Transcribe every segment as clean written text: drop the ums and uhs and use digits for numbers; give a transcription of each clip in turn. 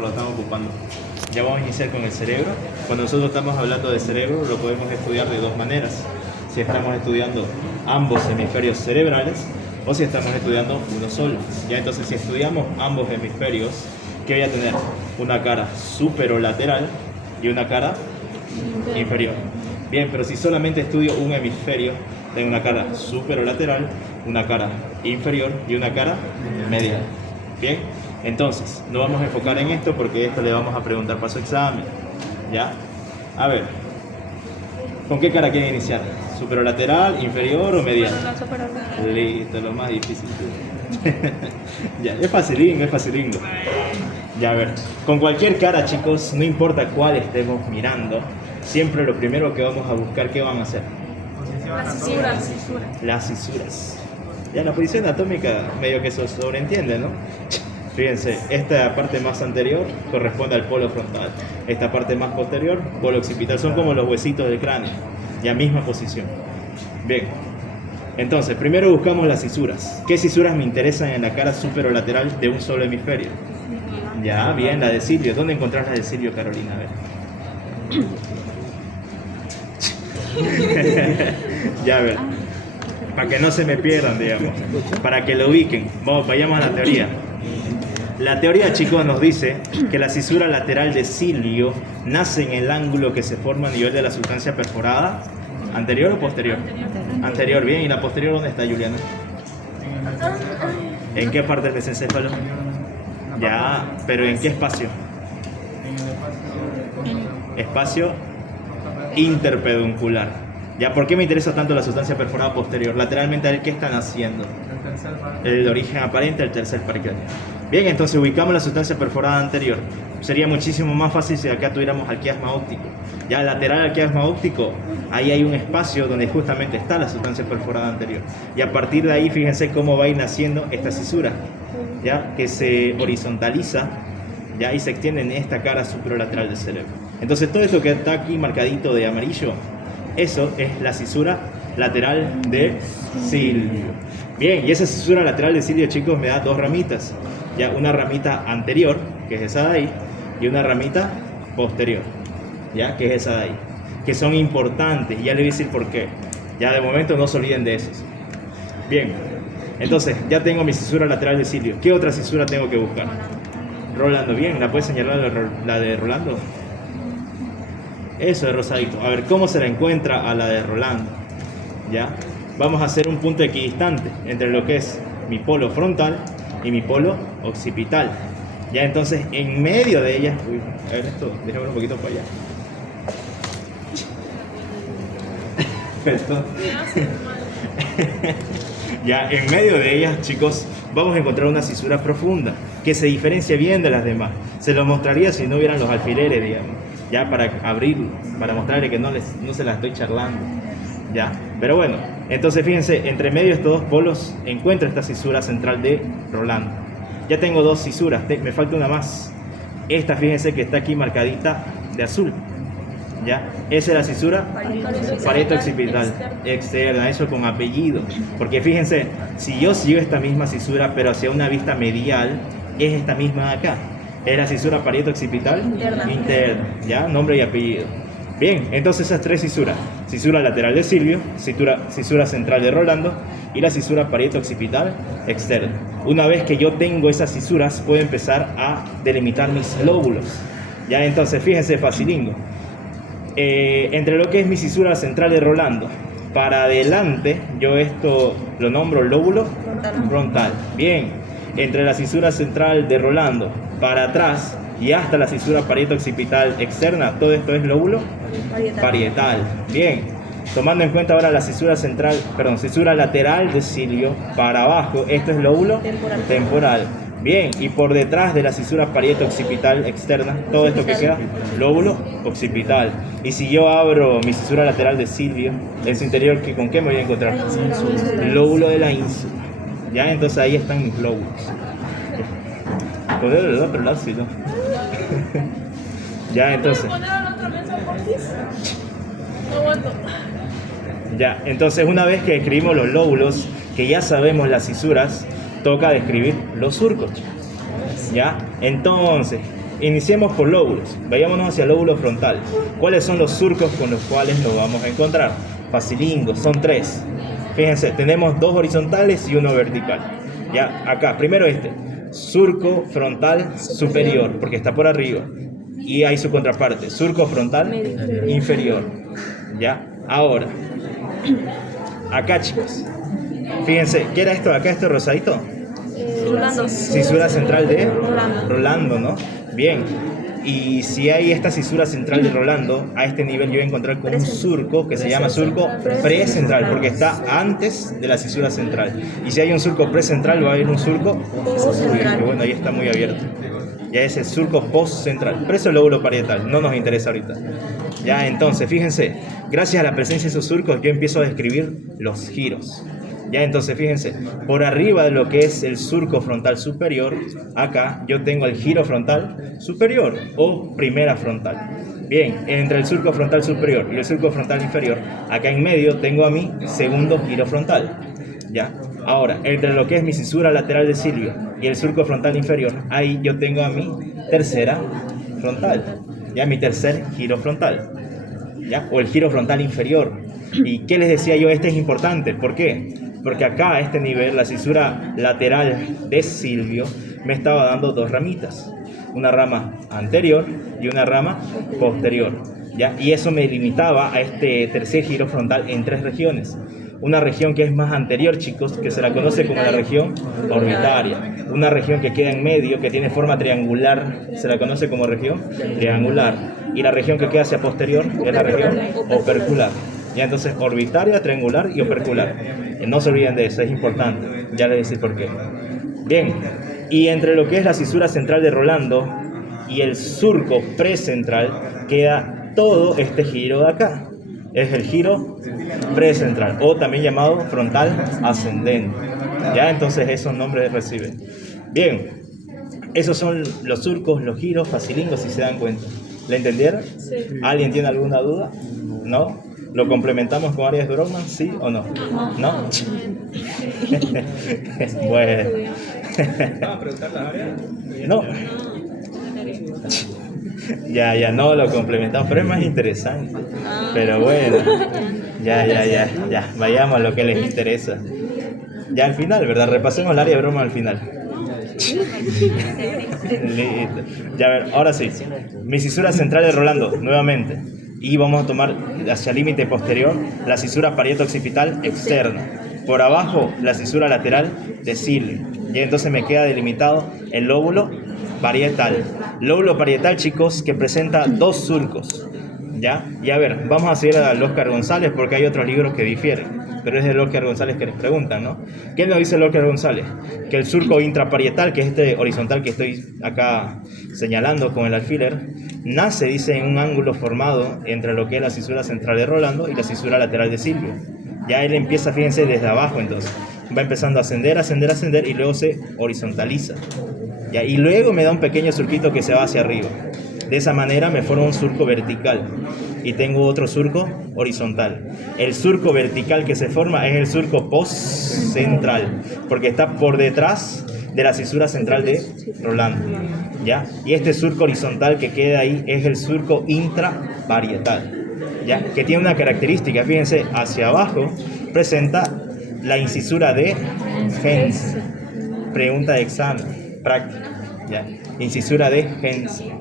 lo estamos ocupando. Ya vamos a iniciar con el cerebro. Cuando nosotros estamos hablando de cerebro, lo podemos estudiar de dos maneras. Si estamos estudiando ambos hemisferios cerebrales o si estamos estudiando uno solo. Ya entonces, si estudiamos ambos hemisferios, ¿qué voy a tener? Una cara superolateral y una cara inferior. Bien, pero si solamente estudio un hemisferio, tengo una cara superolateral, una cara inferior y una cara medial. Bien, entonces, no vamos a enfocar en esto porque esto le vamos a preguntar para su examen. ¿Ya? A ver, ¿con qué cara quiere iniciar? ¿Superolateral, inferior o medial? Listo, lo más difícil. Ya, es facilín, es facilín. Ya, a ver, con cualquier cara, chicos, no importa cuál estemos mirando, siempre lo primero que vamos a buscar, ¿qué van a hacer? Las cisuras. Ya, la posición anatómica medio que se sobreentiende, ¿no? Fíjense, esta parte más anterior corresponde al polo frontal. Esta parte más posterior, polo occipital. Son como los huesitos del cráneo. Ya, misma posición. Bien. Entonces, primero buscamos las cisuras. ¿Qué cisuras me interesan en la cara superolateral de un solo hemisferio? Ya, bien, la de Silvio. ¿Dónde encontrás la de Silvio, Carolina? A ver. Ya, a ver. Para que no se me pierdan, digamos. Para que lo ubiquen. Vamos, vayamos a la teoría. La teoría, chicos, nos dice que la cisura lateral de Silvio nace en el ángulo que se forma a nivel de la sustancia perforada. ¿Anterior o posterior? Anterior, bien. ¿Y la posterior dónde está, Juliana? ¿En qué parte del mesencéfalo? Ya, pero ¿en qué espacio? Espacio interpeduncular. Ya, ¿por qué me interesa tanto la sustancia perforada posterior? Lateralmente, a ver, ¿qué están haciendo? El origen aparente del tercer pericardio. Bien, entonces ubicamos la sustancia perforada anterior. Sería muchísimo más fácil si acá tuviéramos al quiasma óptico. Ya lateral al quiasma óptico, ahí hay un espacio donde justamente está la sustancia perforada anterior. Y a partir de ahí, fíjense cómo va a ir naciendo esta cisura, ya que se horizontaliza, ya, y se extiende en esta cara superolateral del cerebro. Entonces todo esto que está aquí marcadito de amarillo, eso es la cisura lateral de Silvio. Bien, y esa cisura lateral de Silvio, chicos, me da dos ramitas. Ya, una ramita anterior, que es esa de ahí, y una ramita posterior, ya, que es esa de ahí, que son importantes, y ya les voy a decir por qué. Ya, de momento no se olviden de esos. Bien, entonces ya tengo mi cisura lateral de Silvio. ¿Qué otra cisura tengo que buscar? Rolando. Bien, ¿la puedes señalar la de Rolando? Eso de rosadito. A ver, ¿cómo se la encuentra a la de Rolando? Ya, vamos a hacer un punto equidistante entre lo que es mi polo frontal y mi polo occipital. Ya, entonces en medio de ellas, uy, a ver esto, déjame un poquito para allá. Esto. Ya, en medio de ellas, chicos, vamos a encontrar una cisura profunda que se diferencia bien de las demás. Se lo mostraría si no hubieran los alfileres, digamos, ya, para abrirlo, para mostrarle que no se la estoy charlando. Ya, pero bueno, entonces fíjense, entre medio de estos dos polos encuentro esta cisura central de Rolando. Ya tengo dos cisuras, me falta una más. Esta, fíjense que está aquí marcadita de azul. Ya, esa es la cisura parieto occipital externa, eso con apellido. Porque fíjense, si yo sigo esta misma cisura pero hacia una vista medial, es esta misma de acá. Es la cisura parieto occipital interna, ya, nombre y apellido. Bien, entonces esas tres cisuras: cisura lateral de Silvio, cisura central de Rolando y la cisura parieto occipital externa. Una vez que yo tengo esas cisuras, puedo empezar a delimitar mis lóbulos. Ya, entonces fíjense, facilingo. Entre lo que es mi cisura central de Rolando para adelante, yo esto lo nombro lóbulo frontal. Bien, entre la cisura central de Rolando para atrás y hasta la cisura parieto occipital externa, todo esto es lóbulo parietal. Bien, tomando en cuenta ahora la cisura lateral de Silvio para abajo, esto es lóbulo temporal. Bien, y por detrás de la cisura parieto occipital externa, todo esto que queda, lóbulo occipital. Y si yo abro mi cisura lateral de Silvio, en su interior, ¿con qué me voy a encontrar? Lóbulo de la ínsula. Ya, entonces ahí están mis lóbulos. Poner el otro lado, si no. Ya, entonces. Ya, entonces una vez que describimos los lóbulos, que ya sabemos las cisuras, toca describir los surcos. ¿Ya? Entonces, iniciemos por lóbulos. Vayámonos hacia el lóbulo frontal. ¿Cuáles son los surcos con los cuales nos vamos a encontrar? Facilingos, son 3. Fíjense, tenemos 2 horizontales y 1 vertical. Ya, acá, primero surco frontal superior, porque está por arriba. Y hay su contraparte, surco frontal inferior. Ya, ahora, acá chicos, fíjense, ¿qué era esto acá, este rosadito? Rolando. Cisura central de Rolando, ¿no? Bien. Y si hay esta cisura central de Rolando, a este nivel yo voy a encontrar con un surco que se llama surco precentral, porque está antes de la cisura central. Y si hay un surco precentral, va a haber un surco postcentral. Que bueno, ahí está muy abierto. Ya es el surco postcentral. Pero eso es el lóbulo parietal, no nos interesa ahorita. Ya, entonces, fíjense, gracias a la presencia de esos surcos, yo empiezo a describir los giros. Ya, entonces, fíjense, por arriba de lo que es el surco frontal superior, acá yo tengo el giro frontal superior o primera frontal. Bien, entre el surco frontal superior y el surco frontal inferior, acá en medio tengo a mi segundo giro frontal. Ya, ahora, entre lo que es mi cisura lateral de Silvio y el surco frontal inferior, ahí yo tengo a mi tercera frontal, ya mi tercer giro frontal, ya, o el giro frontal inferior. ¿Y qué les decía yo? Este es importante, ¿por qué? Porque acá a este nivel la cisura lateral de Silvio me estaba dando 2 ramitas, una rama anterior y una rama posterior, ¿ya? Y eso me limitaba a este tercer giro frontal en 3 regiones. Una región que es más anterior, chicos, que se la conoce como la región orbitaria. Una región que queda en medio, que tiene forma triangular, se la conoce como región triangular. Y la región que queda hacia posterior es la región opercular. Ya, entonces, orbitaria, triangular y opercular. No se olviden de eso, es importante. Ya les decía por qué. Bien, y entre lo que es la cisura central de Rolando y el surco precentral queda todo este giro de acá. Es el giro precentral, o también llamado frontal ascendente. Ya, entonces esos nombres reciben. Bien, esos son los surcos, los giros, facilingos, si se dan cuenta. ¿Le entendieron? Sí. ¿Alguien tiene alguna duda? ¿No? ¿Lo complementamos con áreas de Brockman? ¿Sí o no? ¿No? Bueno. ¿Vas a preguntar las áreas? No. Ya, no lo complementamos, pero es más interesante. Pero bueno, ya, vayamos a lo que les interesa. Ya al final, ¿verdad? Repasemos el área de broma al final. Listo. Ya, a ver, ahora sí. Mi cisura central de Rolando, nuevamente. Y vamos a tomar hacia el límite posterior la cisura parieto-occipital externa. Por abajo, la cisura lateral de Silvio. Y entonces me queda delimitado el lóbulo parietal. Lóbulo parietal, chicos, que presenta 2 surcos. ¿Ya? Y a ver, vamos a seguir al Óscar González porque hay otros libros que difieren. Pero es del Óscar González que les preguntan, ¿no? ¿Qué nos dice el Óscar González? Que el surco intraparietal, que es este horizontal que estoy acá señalando con el alfiler, nace, dice, en un ángulo formado entre lo que es la cisura central de Rolando y la cisura lateral de Silvio. Ya él empieza, fíjense, desde abajo, entonces. Va empezando a ascender y luego se horizontaliza. ¿Ya? Y luego me da un pequeño surquito que se va hacia arriba. De esa manera me forma un surco vertical y tengo otro surco horizontal. El surco vertical que se forma es el surco postcentral, porque está por detrás de la cisura central de Rolando, ¿ya? Y este surco horizontal que queda ahí es el surco intraparietal, ¿ya? Que tiene una característica, fíjense, hacia abajo presenta la incisura de Hensen. Pregunta de examen, práctica, ¿ya? Incisura de Hensen.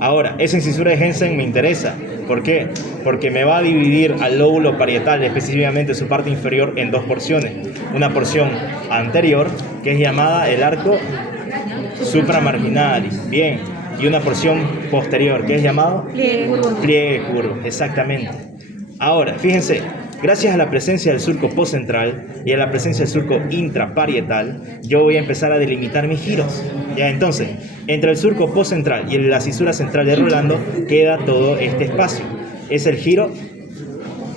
Ahora, esa incisura de Hensen me interesa. ¿Por qué? Porque me va a dividir al lóbulo parietal, específicamente su parte inferior, en 2 porciones. Una porción anterior, que es llamada el arco supramarginalis. Bien. Y una porción posterior, que es llamado pliegue curvo. Exactamente. Ahora, fíjense, gracias a la presencia del surco postcentral y a la presencia del surco intraparietal, yo voy a empezar a delimitar mis giros. Ya, entonces, entre el surco postcentral y la cisura central de Rolando queda todo este espacio. Es el giro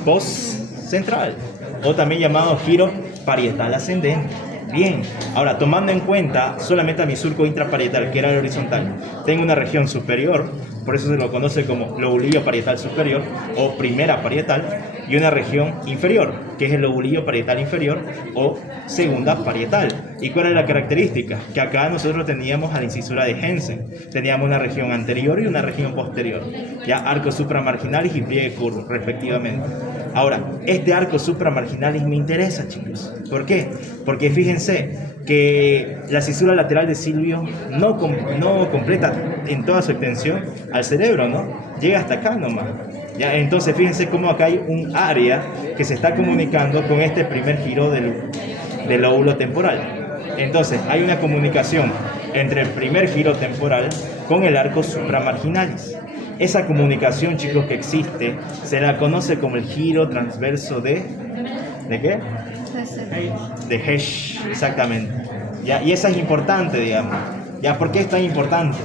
postcentral, o también llamado giro parietal ascendente. Bien, ahora tomando en cuenta solamente a mi surco intraparietal, que era el horizontal, tengo una región superior, por eso se lo conoce como lobulillo parietal superior o primera parietal, y una región inferior, que es el lobulillo parietal inferior o segunda parietal. ¿Y cuál es la característica? Que acá nosotros teníamos a la incisura de Hensen. Teníamos una región anterior y una región posterior. Ya arcos supramarginales y pliegue curvo, respectivamente. Ahora, este arco supramarginalis me interesa, chicos. ¿Por qué? Porque fíjense que la cisura lateral de Silvio no completa en toda su extensión al cerebro, ¿no? Llega hasta acá nomás. ¿Ya? Entonces, fíjense cómo acá hay un área que se está comunicando con este primer giro del lóbulo temporal. Entonces, hay una comunicación entre el primer giro temporal con el arco supramarginalis. Esa comunicación, chicos, que existe, se la conoce como el giro transverso ¿de qué? De Hesch, exactamente. ¿Ya? Y esa es importante, digamos. ¿Ya? ¿Por qué es tan importante?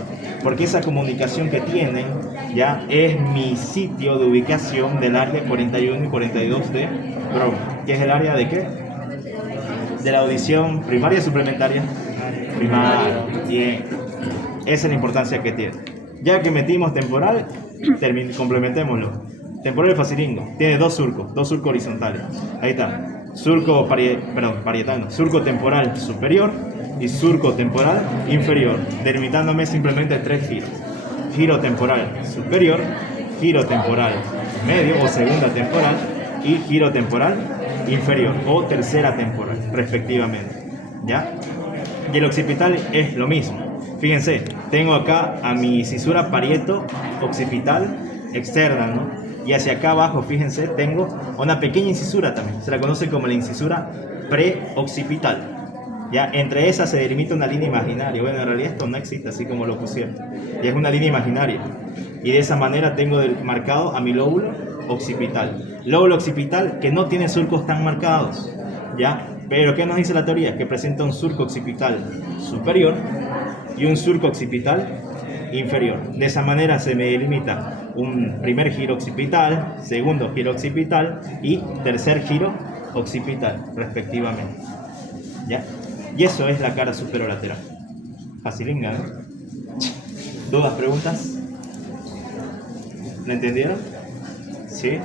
Porque esa comunicación que tienen, ya, es mi sitio de ubicación del área 41 y 42 de Broca. ¿Qué es el área de qué? De la audición primaria y suplementaria. Primaria. Bien. Esa es la importancia que tiene. Ya que metimos temporal, complementémoslo. Temporal facilingo. Tiene dos surcos horizontales. Ahí está. Surco parietal, surco temporal superior y surco temporal inferior, delimitándome simplemente tres giros. Giro temporal superior, giro temporal medio o segunda temporal y giro temporal inferior o tercera temporal, respectivamente. ¿Ya? Y el occipital es lo mismo. Fíjense, tengo acá a mi cisura parieto-occipital externa, ¿no? Y hacia acá abajo, fíjense, tengo una pequeña incisura también. Se la conoce como la incisura preoccipital. ¿Ya? Entre esas se delimita una línea imaginaria. Bueno, en realidad esto no existe así como lo pusieron. Y es una línea imaginaria. Y de esa manera tengo marcado a mi lóbulo occipital. Lóbulo occipital que no tiene surcos tan marcados. ¿Ya? Pero ¿qué nos dice la teoría? Que presenta un surco occipital superior y un surco occipital inferior. De esa manera se me delimita un primer giro occipital, segundo giro occipital y tercer giro occipital, respectivamente. ¿Ya? Y eso es la cara superolateral. Facilinga, ¿no? ¿Dudas, preguntas? ¿Lo entendieron? ¿Sí?